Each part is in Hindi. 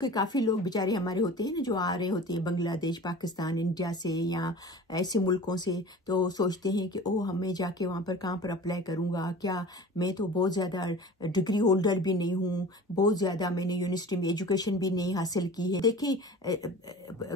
कि काफ़ी लोग बेचारे हमारे होते हैं ना, जो आ रहे होते हैं बांग्लादेश, पाकिस्तान, इंडिया से या ऐसे मुल्कों से, तो सोचते हैं कि ओह मैं जाके वहाँ पर कहाँ पर अप्लाई करूँगा, क्या मैं तो बहुत ज़्यादा डिग्री होल्डर भी नहीं हूँ, बहुत ज़्यादा मैंने यूनिवर्सिटी में एजुकेशन भी नहीं हासिल की है। देखिए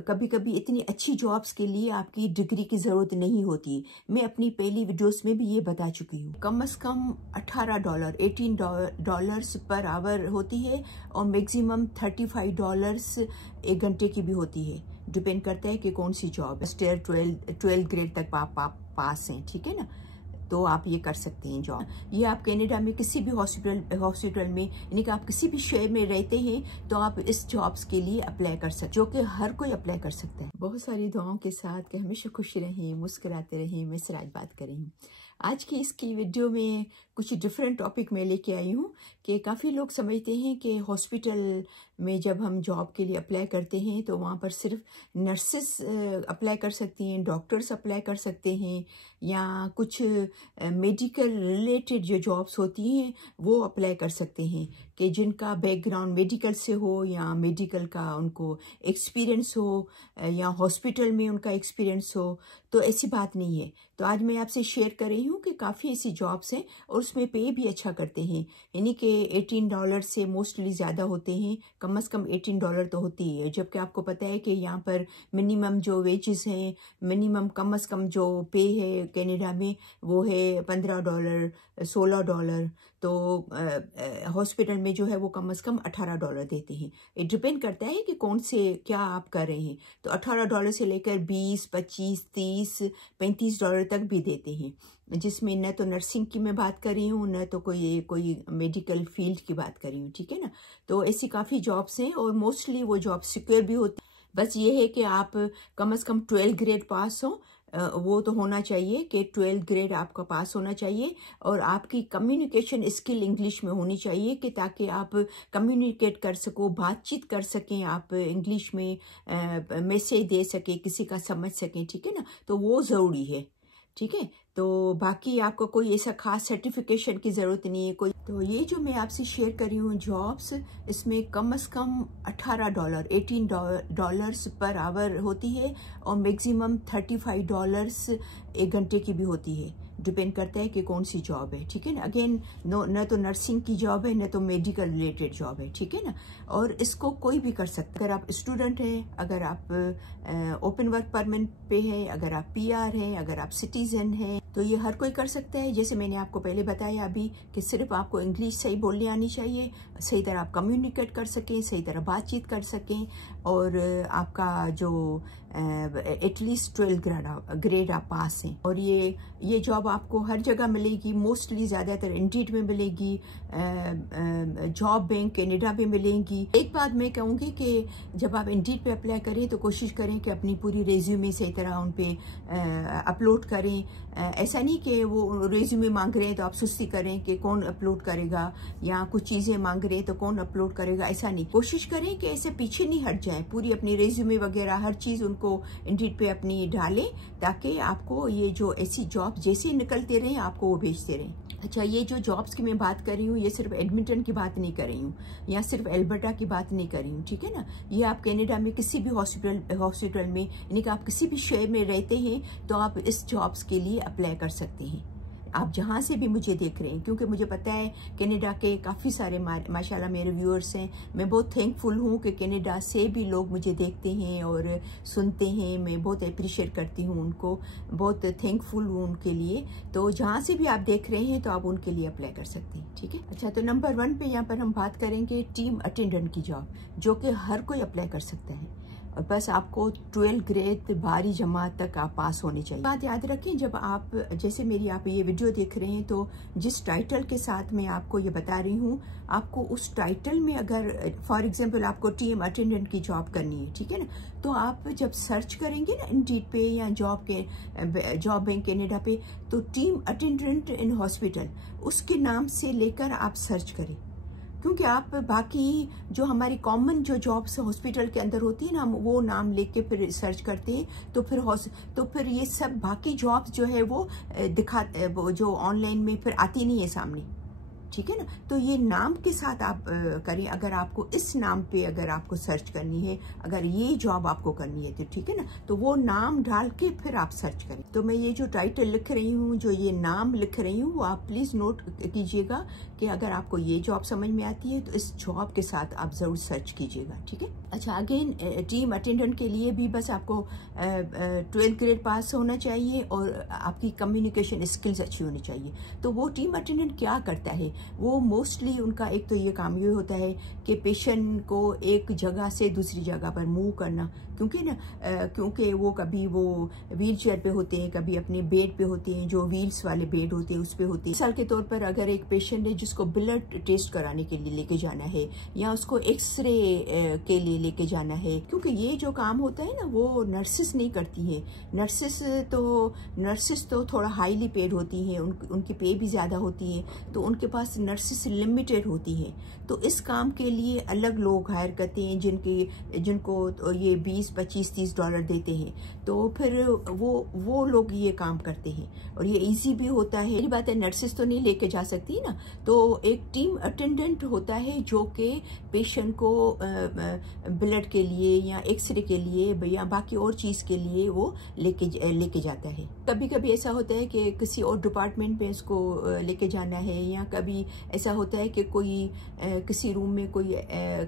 कभी कभी इतनी अच्छी जॉब्स के लिए आपकी डिग्री की ज़रूरत नहीं होती। मैं अपनी पहली वीडियोस में भी ये बता चुकी हूँ। कम से कम $18 पर आवर होती है और मैक्सिमम $35 एक घंटे की भी होती है। डिपेंड करता है कि कौन सी जॉब है। 12 ग्रेड तक आप पास हैं, ठीक है ना, तो आप ये कर सकते हैं जॉब। ये आप कनाडा में किसी भी हॉस्पिटल में, यानी कि आप किसी भी शहर में रहते हैं तो आप इस जॉब्स के लिए अप्लाई कर सकते, जो कि हर कोई अप्लाई कर सकता है। बहुत सारी दुआओं के साथ कि हमेशा खुश रहें, मुस्कुराते रहें। मैं सिराज बात कर रही हूँ। आज की इसकी वीडियो में कुछ डिफरेंट टॉपिक में लेके आई हूँ कि काफ़ी लोग समझते हैं कि हॉस्पिटल में जब हम जॉब के लिए अप्लाई करते हैं तो वहाँ पर सिर्फ नर्सेस अप्लाई कर सकती हैं, डॉक्टर्स अप्लाई कर सकते हैं, या कुछ मेडिकल रिलेटेड जो जॉब्स होती हैं वो अप्लाई कर सकते हैं, कि जिनका बैकग्राउंड मेडिकल से हो या मेडिकल का उनको एक्सपीरियंस हो या हॉस्पिटल में उनका एक्सपीरियंस हो। तो ऐसी बात नहीं है। तो आज मैं आपसे शेयर कर रही हूँ कि काफ़ी ऐसी जॉब्स हैं और उसमें पे भी अच्छा करते हैं, यानी कि $18 से मोस्टली ज़्यादा होते हैं। कम से कम $18 तो होती ही है, जबकि आपको पता है कि यहाँ पर मिनिमम जो वेजेस हैं, मिनिमम कम से कम जो पे है कनाडा में वो है $15, $16। तो हॉस्पिटल में जो है वो कम से कम $18 देते हैं। ये डिपेंड करता है कि कौन से क्या आप कर रहे हैं। तो $18 से लेकर 20, 25, 30, $35 तक भी देते हैं, जिसमें न तो नर्सिंग की मैं बात कर रही हूँ, न तो कोई मेडिकल फील्ड की बात कर रही हूँ, ठीक है ना। तो ऐसी काफ़ी जॉब्स हैं और मोस्टली वो जॉब सिक्योर भी होती है। बस ये है कि आप कम से कम 12 ग्रेड पास हो, वो तो होना चाहिए कि 12 ग्रेड आपका पास होना चाहिए, और आपकी कम्युनिकेशन स्किल इंग्लिश में होनी चाहिए कि ताकि आप कम्युनिकेट कर सको, बातचीत कर सकें, आप इंग्लिश में मैसेज दे सकें, किसी का समझ सकें, ठीक है ना। तो वो ज़रूरी है, ठीक है। तो बाकी आपको कोई ऐसा खास सर्टिफिकेशन की ज़रूरत नहीं है कोई। तो ये जो मैं आपसे शेयर कर रही हूँ जॉब्स, इसमें कम से कम $18 पर आवर होती है और मैक्सिमम $35 एक घंटे की भी होती है। डिपेंड करता है कि कौन सी जॉब है, ठीक है ना। अगेन न तो नर्सिंग की जॉब है, न तो मेडिकल रिलेटेड जॉब है, ठीक है ना। और इसको कोई भी कर सकता है। अगर आप स्टूडेंट हैं, अगर आप ओपन वर्क परमिट पे हैं, अगर आप PR हैं, अगर आप सिटीजन हैं, तो ये हर कोई कर सकता है। जैसे मैंने आपको पहले बताया अभी कि सिर्फ आपको इंग्लिश सही बोलनी आनी चाहिए, सही तरह आप कम्युनिकेट कर सकें, सही तरह बातचीत कर सकें, और आपका जो एटलीस्ट 12 ग्रेड आप पास हैं। और ये जॉब आपको हर जगह मिलेगी, मोस्टली ज़्यादातर इंडीड में मिलेगी, जॉब बैंक कनाडा में मिलेंगी। एक बात मैं कहूँगी कि जब आप इंडीड पे अप्लाई करें तो कोशिश करें कि अपनी पूरी रेज्यूमे सही तरह उन पे अपलोड करें। ऐसा नहीं कि वो रेज्यूमे मांग रहे हैं तो आप सुस्ती करें कि कौन अपलोड करेगा, या कुछ चीज़ें मांग रहे हैं तो कौन अपलोड करेगा, ऐसा नहीं। कोशिश करें कि ऐसे पीछे नहीं हट जाए, पूरी अपनी रेज्यूमे वगैरह हर चीज़ उनको इंडीड पे अपनी डालें, ताकि आपको ये जो ऐसी जॉब जैसे निकलते रहें आपको वो भेजते रहें। अच्छा, ये जो जॉब्स की मैं बात कर रही हूँ, ये सिर्फ एडमिंटन की बात नहीं कर रही हूँ, या सिर्फ एल्बर्टा की बात नहीं कर रही हूँ, ठीक है ना। ये आप कनाडा में किसी भी हॉस्पिटल में, यानी कि आप किसी भी शहर में रहते हैं तो आप इस जॉब्स के लिए अप्लाई कर सकते हैं। आप जहाँ से भी मुझे देख रहे हैं, क्योंकि मुझे पता है कनाडा के काफ़ी सारे माशाल्लाह मेरे व्यूअर्स हैं। मैं बहुत थैंकफुल हूँ कि कनाडा से भी लोग मुझे देखते हैं और सुनते हैं। मैं बहुत अप्रिशिएट करती हूँ उनको, बहुत थैंकफुल हूँ उनके लिए। तो जहाँ से भी आप देख रहे हैं तो आप उनके लिए अप्लाई कर सकते हैं, ठीक है। अच्छा, तो नंबर 1 पे यहाँ पर हम बात करेंगे टीम अटेंडेंट की जॉब, जो कि हर कोई अप्लाई कर सकता है। और बस आपको 12 ग्रेड 12वीं जमात तक आप पास होने चाहिए। बात याद रखें, जब आप जैसे मेरी आप ये वीडियो देख रहे हैं तो जिस टाइटल के साथ मैं आपको ये बता रही हूँ, आपको उस टाइटल में अगर फॉर एग्जांपल आपको टीम अटेंडेंट की जॉब करनी है, ठीक है ना, तो आप जब सर्च करेंगे ना इंडीड पे या जॉब बैंक कनाडा पे, तो टीम अटेंडेंट इन हॉस्पिटल उसके नाम से लेकर आप सर्च करें। क्योंकि आप बाकी जो हमारी कॉमन जो जॉब्स हॉस्पिटल के अंदर होती है ना, हम वो नाम लेके फिर सर्च करते हैं, तो फिर ये सब बाकी जॉब्स जो है वो जो ऑनलाइन में फिर आती नहीं है सामने, ठीक है ना। तो ये नाम के साथ आप करें। अगर आपको इस नाम पे अगर आपको सर्च करनी है, अगर ये जॉब आपको करनी है तो ठीक है ना, तो वो नाम डाल के फिर आप सर्च करें। तो मैं ये जो टाइटल लिख रही हूँ, जो ये नाम लिख रही हूँ, वो आप प्लीज़ नोट कीजिएगा कि अगर आपको ये जॉब समझ में आती है तो इस जॉब के साथ आप ज़रूर सर्च कीजिएगा, ठीक है। अच्छा, अगेन टीम अटेंडेंट के लिए भी बस आपको 12th ग्रेड पास होना चाहिए और आपकी कम्युनिकेशन स्किल्स अच्छी होनी चाहिए। तो वो टीम अटेंडेंट क्या करता है, वो मोस्टली उनका एक तो ये काम ये होता है कि पेशेंट को एक जगह से दूसरी जगह पर मूव करना, क्योंकि वो कभी वो व्हील चेयर पे होते हैं, कभी अपने बेड पे होते हैं, जो व्हील्स वाले बेड होते हैं उस पे होते हैं। मिसाल के तौर पर अगर एक पेशेंट है जिसको ब्लड टेस्ट कराने के लिए लेके जाना है या उसको एक्सरे के लिए लेके जाना है, क्योंकि ये जो काम होता है ना वो नर्सेस नहीं करती हैं। नर्सेस तो थोड़ा हाईली पेड होती हैं, उनकी पे भी ज़्यादा होती है, तो उनके पास नर्सेस लिमिटेड होती हैं। तो इस काम के लिए अलग लोग हायर करते हैं जिनको ये 20, 25, $30 देते हैं। तो फिर वो लोग ये काम करते हैं और ये इजी भी होता है। मेरी बात है, नर्सेस तो नहीं लेके जा सकती ना, तो एक टीम अटेंडेंट होता है जो कि पेशेंट को ब्लड के लिए या एक्सरे के लिए या बाकी और चीज़ के लिए वो लेके जाता है। कभी कभी ऐसा होता है कि किसी और डिपार्टमेंट में इसको लेके जाना है, या कभी ऐसा होता है कि कोई किसी रूम में कोई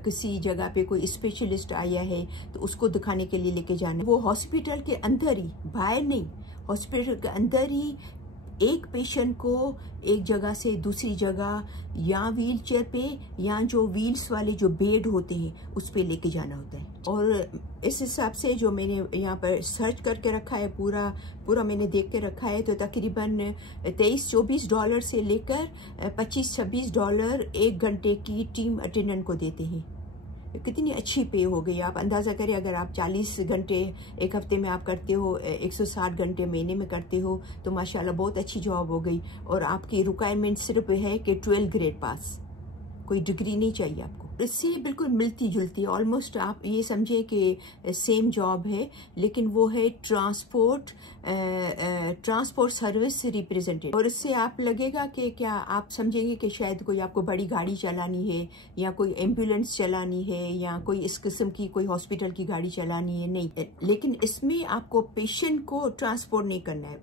किसी जगह पे कोई स्पेशलिस्ट आया है तो उसको दिखाने के लिए लेके जाना है। वो हॉस्पिटल के अंदर ही, बाहर नहीं, हॉस्पिटल के अंदर ही एक पेशेंट को एक जगह से दूसरी जगह या व्हील चेयर पे या जो व्हील्स वाले जो बेड होते हैं उस पे लेके जाना होता है। और इस हिसाब से जो मैंने यहाँ पर सर्च करके रखा है, पूरा मैंने देख के रखा है, तो तकरीबन $23-24 से लेकर $25-26 1 घंटे की टीम अटेंडेंट को देते हैं। कितनी अच्छी पे हो गई। आप अंदाज़ा करें, अगर आप 40 घंटे एक हफ्ते में आप करते हो, 160 घंटे महीने में करते हो, तो माशाल्लाह बहुत अच्छी जॉब हो गई। और आपकी रिक्वायरमेंट सिर्फ है कि 12th ग्रेड पास, कोई डिग्री नहीं चाहिए आपको। इससे बिल्कुल मिलती जुलती, ऑलमोस्ट आप ये समझे कि सेम जॉब है, लेकिन वो है ट्रांसपोर्ट सर्विस रिप्रेजेंटेटिव। और इससे आप लगेगा कि क्या आप समझेंगे कि शायद कोई आपको बड़ी गाड़ी चलानी है या कोई एम्बुलेंस चलानी है या कोई इस किस्म की कोई हॉस्पिटल की गाड़ी चलानी है, नहीं। लेकिन इसमें आपको पेशेंट को ट्रांसपोर्ट नहीं करना है,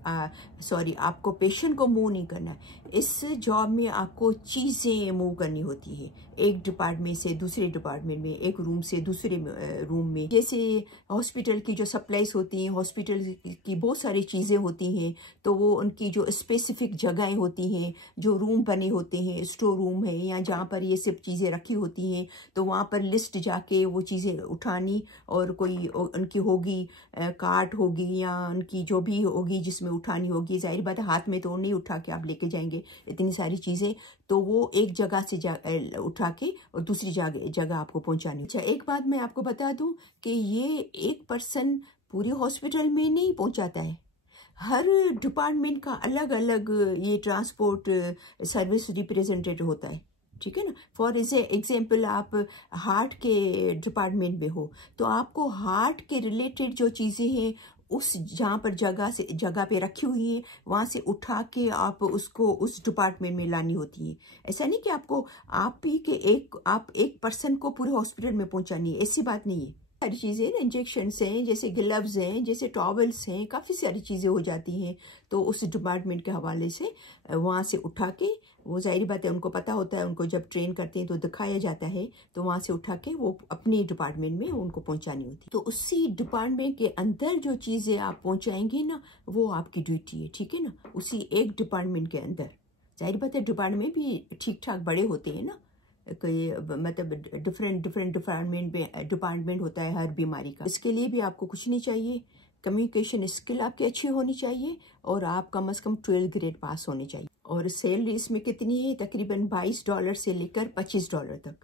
आपको पेशेंट को मूव नहीं करना है। इस जॉब में आपको चीज़ें मूव करनी होती है, एक डिपार्टमेंट से दूसरे डिपार्टमेंट में, एक रूम से दूसरे रूम में। जैसे हॉस्पिटल की जो सप्लाईज होती हैं, हॉस्पिटल की बहुत सारी चीज़ें होती हैं, तो वो उनकी जो स्पेसिफिक जगहें होती हैं, जो रूम बने होते हैं, स्टोर रूम है या जहाँ पर ये सब चीज़ें रखी होती हैं, तो वहाँ पर लिस्ट जाके वो चीज़ें उठानी, और कोई उनकी होगी कार्ट होगी या उनकी जो भी होगी जिसमें उठानी होगी। जाहिर बात है हाथ में तो नहीं उठा के आप लेके जाएंगे इतनी सारी चीज़ें, तो वो एक जगह से उठा के और दूसरी जगह आपको पहुंचानी। अच्छा, एक बात मैं आपको बता दूं कि ये एक पर्सन पूरे हॉस्पिटल में नहीं पहुंचाता है, हर डिपार्टमेंट का अलग अलग ये ट्रांसपोर्ट सर्विस रिप्रेजेंटेटिव होता है, ठीक है ना। फॉर एग्जाम्पल आप हार्ट के डिपार्टमेंट में हो, तो आपको हार्ट के रिलेटेड जो चीज़ें हैं उस जहाँ पर जगह पे रखी हुई है वहाँ से उठा के आप उसको उस डिपार्टमेंट में लानी होती है। ऐसा नहीं कि आप एक पर्सन को पूरे हॉस्पिटल में पहुँचानी है, ऐसी बात नहीं है। सारी चीज़ें ना, इंजेक्शन्स हैं, जैसे ग्लव्स हैं, जैसे टॉवल्स हैं, काफ़ी सारी चीज़ें हो जाती हैं, तो उस डिपार्टमेंट के हवाले से वहाँ से उठा के, वो जाहिर बात है उनको पता होता है, उनको जब ट्रेन करते हैं तो दिखाया जाता है, तो वहाँ से उठा के वो अपने डिपार्टमेंट में उनको पहुँचानी होती है। तो उसी डिपार्टमेंट के अंदर जो चीज़ें आप पहुँचाएंगी ना, वो आपकी ड्यूटी है, ठीक है ना, उसी एक डिपार्टमेंट के अंदर। जाहिर बात है डिपार्टमेंट भी ठीक ठाक बड़े होते हैं ना, कोई मतलब डिफरेंट डिपार्टमेंट होता है हर बीमारी का। इसके लिए भी आपको कुछ नहीं चाहिए, कम्युनिकेशन स्किल आपकी अच्छी होनी चाहिए और आप कम से कम 12th ग्रेड पास होने चाहिए। और सैलरी इसमें कितनी है, तकरीबन $22 से लेकर $25 तक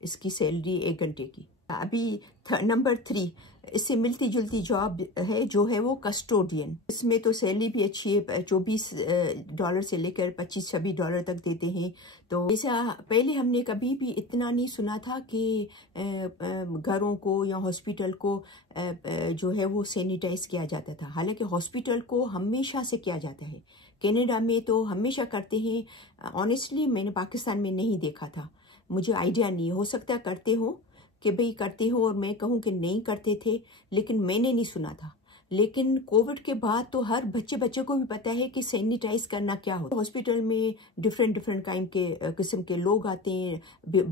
इसकी सैलरी 1 घंटे की। अभी नंबर 3 इससे मिलती जुलती जॉब है जो है वो कस्टोडियन। इसमें तो सैलरी भी अच्छी है, $24 से लेकर $25-26 तक देते हैं। तो ऐसा पहले हमने कभी भी इतना नहीं सुना था कि घरों को या हॉस्पिटल को जो है वो सैनिटाइज किया जाता था। हालांकि हॉस्पिटल को हमेशा से किया जाता है, कनाडा में तो हमेशा करते हैं। ऑनेस्टली मैंने पाकिस्तान में नहीं देखा था, मुझे आइडिया नहीं, हो सकता है करते हो कि भाई करते हो और मैं कहूँ कि नहीं करते थे, लेकिन मैंने नहीं सुना था। लेकिन कोविड के बाद तो हर बच्चे को भी पता है कि सैनिटाइज करना क्या होता है। हॉस्पिटल में डिफरेंट काइंड के किस्म के लोग आते हैं,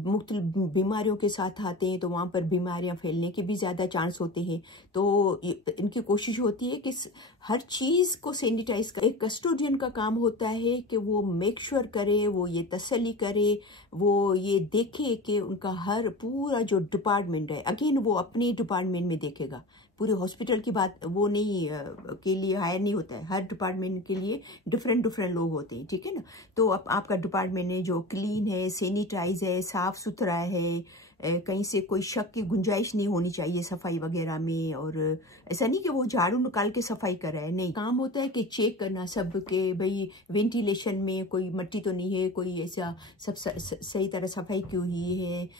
मुख्तलिफ बीमारियों के साथ आते हैं, तो वहाँ पर बीमारियाँ फैलने के भी ज़्यादा चांस होते हैं। तो इनकी कोशिश होती है कि हर चीज़ को सैनिटाइज करें। एक कस्टोडियन का काम होता है कि वो मेक श्योर करे, वो ये तसल्ली करे, वो ये देखे कि उनका हर पूरा जो डिपार्टमेंट है, अगेन वो अपने डिपार्टमेंट में देखेगा, पूरे हॉस्पिटल की बात वो नहीं के लिए हायर नहीं होता है। हर डिपार्टमेंट के लिए डिफरेंट लोग होते हैं, ठीक है ना। तो अब आपका डिपार्टमेंट है जो क्लीन है, सैनिटाइज है, साफ सुथरा है, कहीं से कोई शक की गुंजाइश नहीं होनी चाहिए सफाई वगैरह में। और ऐसा नहीं कि वो झाड़ू निकाल के सफाई कर रहा है, नहीं, काम होता है कि चेक करना सब के भाई वेंटिलेशन में कोई मट्टी तो नहीं है, कोई ऐसा सब सही तरह सफाई की हुई है,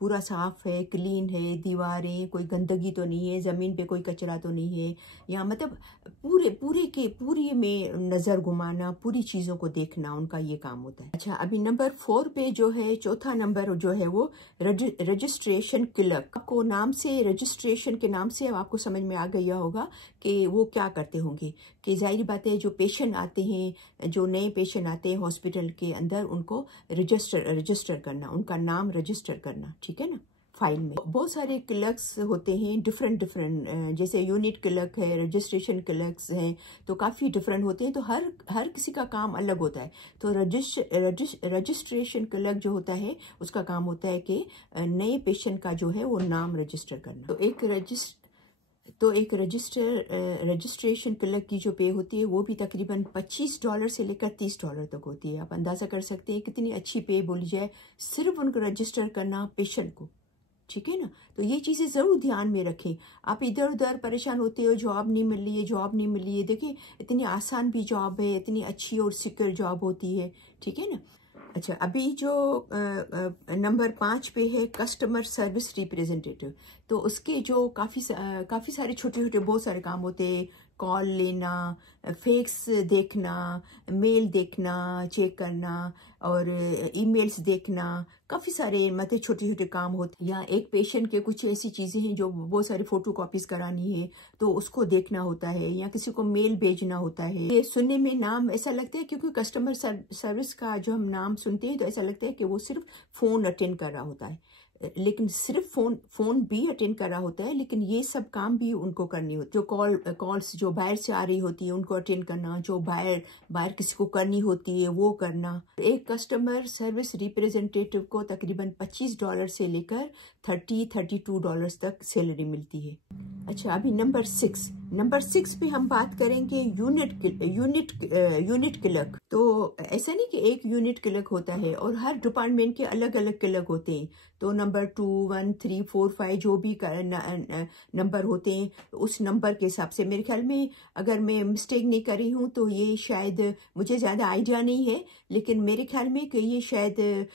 पूरा साफ है, क्लीन है, दीवारें कोई गंदगी तो नहीं है, ज़मीन पे कोई कचरा तो नहीं है, या मतलब पूरे में नज़र घुमाना, पूरी चीज़ों को देखना, उनका ये काम होता है। अच्छा, अभी नंबर 4 पे जो है, चौथा नंबर जो है वो रजिस्ट्रेशन क्लर्क। आपको नाम से, रजिस्ट्रेशन के नाम से आपको समझ में आ गया होगा कि वो क्या करते होंगे। कि जाहिर बात है जो पेशेंट आते हैं, जो नए पेशेंट आते हैं हॉस्पिटल के अंदर, उनको रजिस्टर करना, उनका नाम रजिस्टर करना, ठीक है ना, फाइल में। बहुत सारे क्लर्क्स होते हैं, डिफरेंट जैसे यूनिट क्लर्क है, रजिस्ट्रेशन क्लर्क्स हैं, तो काफ़ी डिफरेंट होते हैं। तो हर किसी का काम अलग होता है। तो रजिस्ट्रेशन क्लर्क जो होता है उसका काम होता है कि नए पेशेंट का जो है वो नाम रजिस्टर करना। तो एक रजिस्ट्रेशन क्लर्क की जो पे होती है वो भी तकरीबन $25 से लेकर $30 तक होती है। आप अंदाज़ा कर सकते हैं कितनी अच्छी पे बोली जाए, सिर्फ उनको रजिस्टर करना पेशेंट को, ठीक है ना। तो ये चीज़ें ज़रूर ध्यान में रखें। आप इधर उधर परेशान होते हो, जॉब नहीं मिल रही है, देखिए इतनी आसान भी जॉब है, इतनी अच्छी और सिक्योर जॉब होती है, ठीक है ना। अच्छा, अभी जो नंबर 5 पे है कस्टमर सर्विस रिप्रेजेंटेटिव, तो उसके जो काफ़ी सारे छोटे बहुत सारे काम होते हैं। कॉल लेना, फैक्स देखना, मेल देखना, चेक करना, और ईमेल्स देखना, काफ़ी सारे मतलब छोटे काम होते हैं। या एक पेशेंट के कुछ ऐसी चीज़ें हैं जो बहुत सारी फ़ोटो कॉपीज़ करानी है, तो उसको देखना होता है, या किसी को मेल भेजना होता है। ये सुनने में नाम ऐसा लगता है, क्योंकि कस्टमर सर्विस का जो हम नाम सुनते हैं तो ऐसा लगता है कि वो सिर्फ फ़ोन अटेंड कर रहा होता है, लेकिन सिर्फ फोन भी अटेंड कर रहा होता है, लेकिन ये सब काम भी उनको करनी होती है। जो कॉल्स जो बाहर से आ रही होती है उनको अटेंड करना, जो बाहर किसी को करनी होती है वो करना। एक कस्टमर सर्विस रिप्रेजेंटेटिव को तकरीबन $25 से लेकर $32 तक सैलरी मिलती है। अच्छा, अभी नंबर 6 पे हम बात करेंगे यूनिट क्लर्क। तो ऐसा नहीं कि एक यूनिट क्लर्क होता है, और हर डिपार्टमेंट के अलग अलग क्लर्क होते हैं। तो नंबर 2, 1, 3, 4, 5 जो भी नंबर होते हैं, उस नंबर के हिसाब से, मेरे ख्याल में अगर मैं मिस्टेक नहीं कर रही हूँ तो ये शायद, मुझे ज़्यादा आइडिया नहीं है, लेकिन मेरे ख्याल में कि ये शायद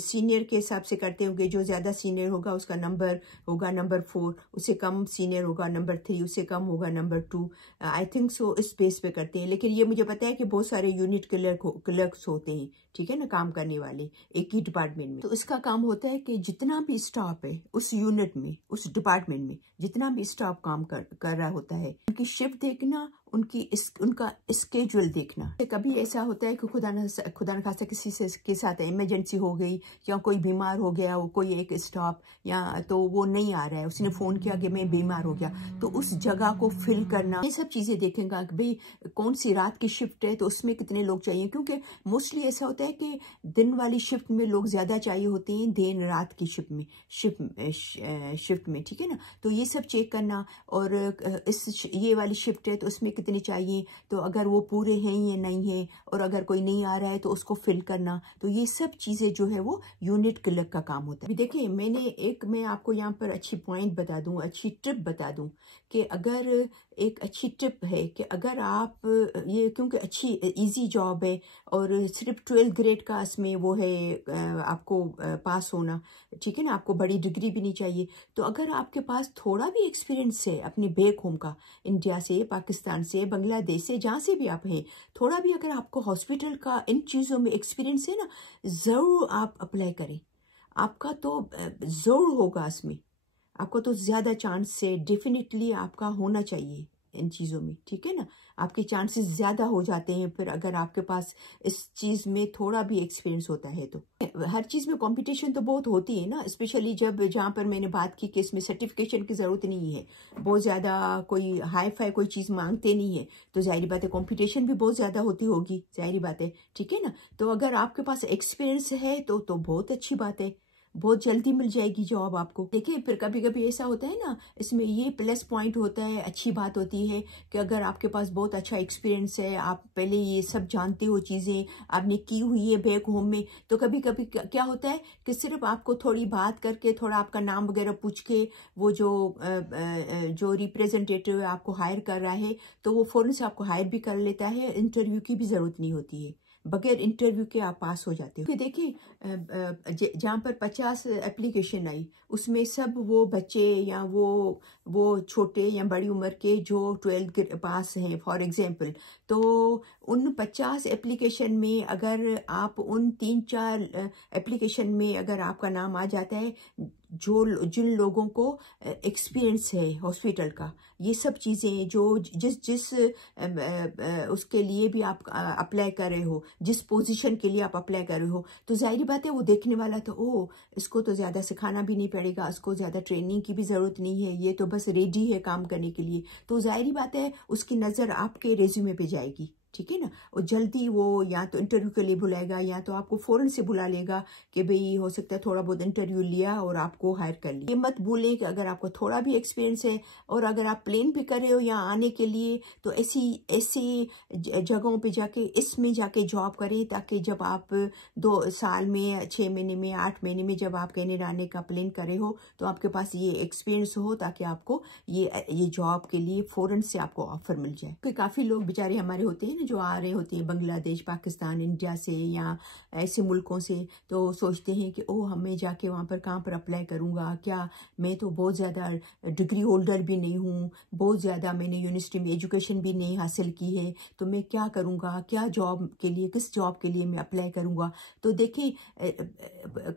सीनियर के हिसाब से करते होंगे। जो ज़्यादा सीनियर होगा उसका नंबर होगा नंबर 4, उससे कम सीनियर होगा नंबर 3, उससे कम होगा नंबर 2। आई थिंक सो इस बेस पे करते हैं। लेकिन ये मुझे पता है कि बहुत सारे यूनिट क्लर्क्स होते हैं, ठीक है ना, काम करने वाले एक ही डिपार्टमेंट में। तो इसका काम होता है कि जितना भी स्टाफ है उस यूनिट में, उस डिपार्टमेंट में जितना भी स्टाफ काम कर रहा होता है, उनकी शिफ्ट देखना, उनका स्केड्यूल देखना। कभी ऐसा होता है कि खुदा न खास्ता किसी के साथ इमरजेंसी हो गई, या कोई बीमार हो गया, कोई एक स्टाफ, या तो वो नहीं आ रहा है, उसने फ़ोन किया कि मैं बीमार हो गया, तो उस जगह को फिल करना, ये सब चीज़ें देखेंगे कि भाई कौन सी रात की शिफ्ट है तो उसमें कितने लोग चाहिए। क्योंकि मोस्टली ऐसा होता है कि दिन वाली शिफ्ट में लोग ज़्यादा चाहिए होते हैं दिन रात की शिफ्ट में, ठीक है ना। तो ये सब चेक करना, और ये वाली शिफ्ट है तो उसमें कितने चाहिए, तो अगर वो पूरे हैं या नहीं है, और अगर कोई नहीं आ रहा है तो उसको फिल करना। तो ये सब चीज़ें जो है वो यूनिट क्लर्क का काम होता है। देखिए मैं आपको यहाँ पर अच्छी पॉइंट बता दूँ, अच्छी टिप बता दूँ कि अगर एक अच्छी टिप है कि अगर आप ये, क्योंकि अच्छी इजी जॉब है और सिर्फ 12th ग्रेड का इसमें वो है आपको पास होना, ठीक है ना, आपको बड़ी डिग्री भी नहीं चाहिए। तो अगर आपके पास थोड़ा भी एक्सपीरियंस है अपने बैक होम का, इंडिया से, पाकिस्तान से, बांग्लादेश से, जहाँ से भी आप हैं, थोड़ा भी अगर आपको हॉस्पिटल का इन चीज़ों में एक्सपीरियंस है ना, ज़रूर आप अप्लाई करें। आपका तो ज़रूर होगा इसमें, आपको तो ज़्यादा चांस है, डेफिनेटली आपका होना चाहिए इन चीज़ों में, ठीक है ना। आपके चांसेस ज़्यादा हो जाते हैं फिर अगर आपके पास इस चीज़ में थोड़ा भी एक्सपीरियंस होता है। तो हर चीज़ में कंपटीशन तो बहुत होती है ना, स्पेशली जहाँ पर मैंने बात की कि इसमें सर्टिफिकेशन की ज़रूरत नहीं है, बहुत ज़्यादा कोई हाई फाई कोई चीज़ मांगते नहीं है, तो जाहिर बात है कंपटीशन भी बहुत ज़्यादा होती होगी, जाहिर बात है, ठीक है ना। तो अगर आपके पास एक्सपीरियंस है तो बहुत अच्छी बात है, बहुत जल्दी मिल जाएगी जॉब आपको। देखिए फिर कभी कभी ऐसा होता है ना, इसमें ये प्लस पॉइंट होता है, अच्छी बात होती है कि अगर आपके पास बहुत अच्छा एक्सपीरियंस है, आप पहले ये सब जानते हो, चीज़ें आपने की हुई है बैक होम में, तो कभी कभी क्या होता है कि सिर्फ आपको थोड़ी बात करके, थोड़ा आपका नाम वगैरह पूछ के, वो जो रिप्रेजेंटेटिव आपको हायर कर रहा है तो वो फ़ौरन से आपको हायर भी कर लेता है, इंटरव्यू की भी ज़रूरत नहीं होती है, बगैर इंटरव्यू के आप पास हो जाते हो। फिर देखिए जहाँ पर 50 एप्लीकेशन आई, उसमें सब वो बच्चे या वो छोटे या बड़ी उम्र के जो 12th पास हैं फॉर एग्जांपल, तो उन 50 एप्लीकेशन में अगर आप उन 3-4 एप्लीकेशन में अगर आपका नाम आ जाता है, जिन लोगों को एक्सपीरियंस है हॉस्पिटल का, ये सब चीज़ें जो जिस उसके लिए भी आप अप्लाई कर रहे हो, जिस पोजीशन के लिए आप अप्लाई कर रहे हो, तो जाहिर बात है वो देखने वाला तो इसको तो ज़्यादा सिखाना भी नहीं पड़ेगा, इसको ज़्यादा ट्रेनिंग की भी ज़रूरत नहीं है, ये तो बस रेडी है काम करने के लिए, तो जाहिर बात है उसकी नज़र आपके रेज्यूमे पे जाएगी, ठीक है ना। और जल्दी वो या तो इंटरव्यू के लिए बुलाएगा या तो आपको फ़ौरन से बुला लेगा कि भाई हो सकता है थोड़ा बहुत इंटरव्यू लिया और आपको हायर कर लिया। ये मत भूलें कि अगर आपको थोड़ा भी एक्सपीरियंस है और अगर आप प्लान भी कर रहे हो यहाँ आने के लिए, तो ऐसी जगहों पे जाके, इसमें जाके जॉब करें, ताकि जब आप 2 साल में, 6 महीने में, 8 महीने में जब आप कनाडा आने का प्लान करे हो तो आपके पास ये एक्सपीरियंस हो, ताकि आपको ये जॉब के लिए फ़ौरन से आपको ऑफर मिल जाए। क्योंकि काफ़ी लोग बेचारे हमारे होते हैं जो आ रहे होते हैं बांग्लादेश, पाकिस्तान, इंडिया से या ऐसे मुल्कों से, तो सोचते हैं कि हमें जाके वहाँ पर कहाँ पर अप्लाई करूँगा, क्या मैं तो बहुत ज़्यादा डिग्री होल्डर भी नहीं हूँ, बहुत ज़्यादा मैंने यूनिवर्सिटी में एजुकेशन भी नहीं हासिल की है, तो मैं क्या करूँगा, क्या जॉब के लिए, किस जॉब के लिए मैं अप्लाई करूँगा। तो देखिए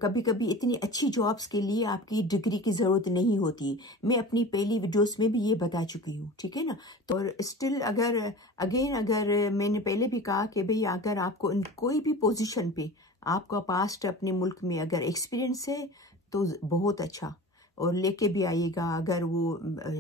कभी कभी इतनी अच्छी जॉब्स के लिए आपकी डिग्री की ज़रूरत नहीं होती, मैं अपनी पहली वीडियोस में भी ये बता चुकी हूँ, ठीक है ना। तो और स्टिल अगर मैंने पहले भी कहा कि भाई अगर आपको कोई भी पोजीशन पे आपका पास्ट अपने मुल्क में अगर एक्सपीरियंस है तो बहुत अच्छा, और लेके भी आइएगा। अगर वो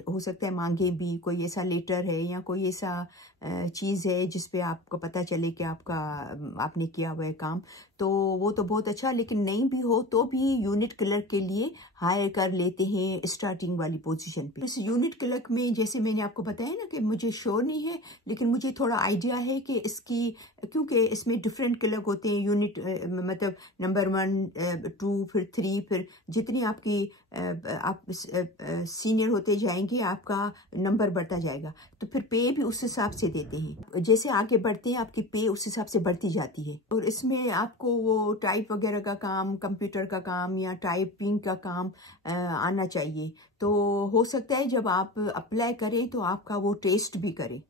हो सकता है मांगे भी, कोई ऐसा लेटर है या कोई ऐसा चीज़ है जिस पे आपको पता चले कि आपने किया हुआ है काम, तो वो तो बहुत अच्छा। लेकिन नहीं भी हो तो भी यूनिट क्लर्क के लिए हायर कर लेते हैं स्टार्टिंग वाली पोजीशन पे। इस यूनिट क्लर्क में जैसे मैंने आपको बताया ना कि मुझे श्योर नहीं है, लेकिन मुझे थोड़ा आइडिया है कि इसकी, क्योंकि इसमें डिफरेंट क्लर्क होते हैं, यूनिट मतलब नंबर 1, 2, फिर 3, फिर जितनी आपकी आप सीनियर होते जाएंगे आपका नंबर बढ़ता जाएगा, तो फिर पे भी उस हिसाब से देते हैं, जैसे आगे बढ़ते हैं आपकी पे उस हिसाब से बढ़ती जाती है। और इसमें आपको वो टाइप वगैरह का काम, कंप्यूटर का काम या टाइपिंग का काम आना चाहिए। तो हो सकता है जब आप अप्लाई करें तो आपका वो टेस्ट भी करे,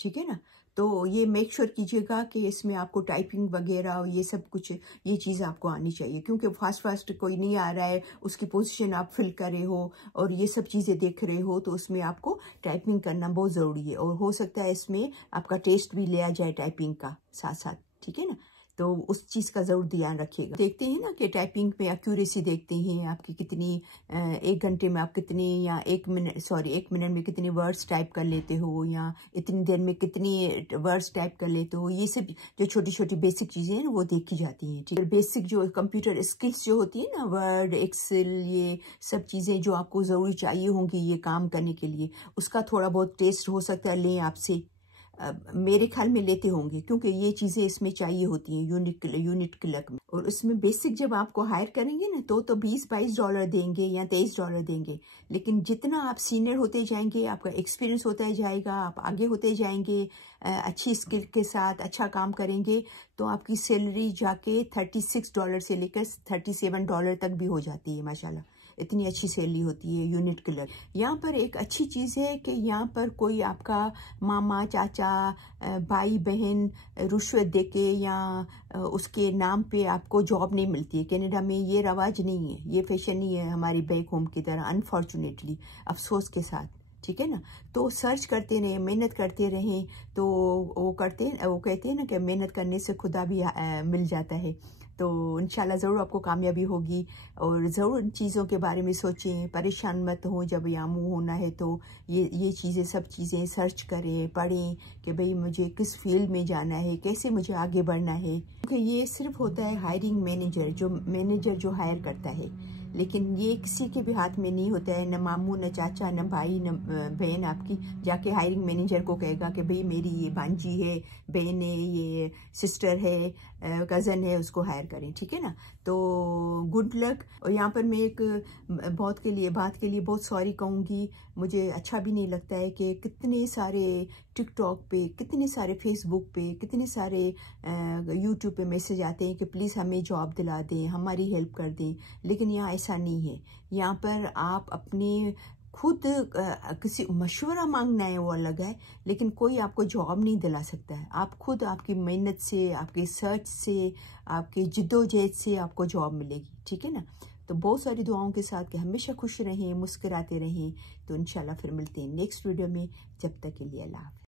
ठीक है ना। तो ये मेक श्योर कीजिएगा कि इसमें आपको टाइपिंग वगैरह और ये सब कुछ, ये चीज़ आपको आनी चाहिए, क्योंकि फास्ट कोई नहीं आ रहा है, उसकी पोजीशन आप फिल कर रहे हो और ये सब चीज़ें देख रहे हो, तो उसमें आपको टाइपिंग करना बहुत ज़रूरी है। और हो सकता है इसमें आपका टेस्ट भी लिया जाए टाइपिंग का साथ साथ, ठीक है ना। तो उस चीज़ का ज़रूर ध्यान रखिएगा। देखते हैं ना कि टाइपिंग में एक्यूरेसी देखते हैं आपकी कितनी, 1 घंटे में आप कितनी, या 1 मिनट में कितने वर्ड्स टाइप कर लेते हो, या इतनी देर में कितनी वर्ड्स टाइप कर लेते हो। ये सब जो छोटी छोटी बेसिक चीज़ें हैं वो देखी जाती हैं, ठीक है। बेसिक जो कंप्यूटर स्किल्स जो होती है ना, वर्ड, एक्सेल, ये सब चीज़ें जो आपको ज़रूरी चाहिए होंगी ये काम करने के लिए, उसका थोड़ा बहुत टेस्ट हो सकता है लें आपसे, मेरे ख्याल में लेते होंगे, क्योंकि ये चीज़ें इसमें चाहिए होती हैं यूनिट क्लर्क में। और उसमें बेसिक जब आपको हायर करेंगे ना तो $20-22 देंगे या $23 देंगे। लेकिन जितना आप सीनियर होते जाएंगे, आपका एक्सपीरियंस होता जाएगा, आप आगे होते जाएंगे, अच्छी स्किल के साथ अच्छा काम करेंगे, तो आपकी सैलरी जाके $36 से लेकर $37 तक भी हो जाती है माशाल्लाह। इतनी अच्छी सैलरी होती है यूनिट क्लर्क। यहाँ पर एक अच्छी चीज़ है कि यहाँ पर कोई आपका मामा, चाचा, भाई, बहन रुश्वत देके या उसके नाम पे आपको जॉब नहीं मिलती है। कनाडा में ये रवाज नहीं है, ये फैशन नहीं है हमारी बैक होम की तरह, अनफॉर्चुनेटली, अफसोस के साथ, ठीक है ना। तो सर्च करते रहें, मेहनत करते रहें, तो वो कहते हैं ना कि मेहनत करने से खुदा भी मिल जाता है। तो इंशाल्लाह ज़रूर आपको कामयाबी होगी। और ज़रूर इन चीज़ों के बारे में सोचें, परेशान मत हो। जब यहाँ मूव होना है तो ये चीज़ें, सब चीज़ें सर्च करें, पढ़ें कि भाई मुझे किस फील्ड में जाना है, कैसे मुझे आगे बढ़ना है। क्योंकि ये सिर्फ होता है हायरिंग मैनेजर जो हायर करता है, लेकिन ये किसी के भी हाथ में नहीं होता है। न मामू, न चाचा, न भाई, न बहन आपकी जाके हायरिंग मैनेजर को कहेगा कि भाई मेरी ये भांजी है, बहन है, ये सिस्टर है, कज़न है, उसको हायर करें, ठीक है ना। तो गुड लक। और यहाँ पर मैं एक बात के लिए बहुत सॉरी कहूँगी। मुझे अच्छा भी नहीं लगता है कि कितने सारे टिकटॉक पे, कितने सारे फेसबुक पे, कितने सारे यूट्यूब पे मैसेज आते हैं कि प्लीज़ हमें जॉब दिला दें, हमारी हेल्प कर दें। लेकिन यहाँ ऐसा नहीं है। यहाँ पर आप अपने खुद किसी मशवरा मांगना है वो अलग है, लेकिन कोई आपको जॉब नहीं दिला सकता है। आप खुद आपकी मेहनत से, आपके सर्च से, आपके जिद्दोजहद से आपको जॉब मिलेगी, ठीक है ना। तो बहुत सारी दुआओं के साथ कि हमेशा खुश रहें, मुस्कुराते रहें। तो इंशाल्लाह फिर मिलते हैं नेक्स्ट वीडियो में। जब तक के लिए अल्लाह हाफ़िज़।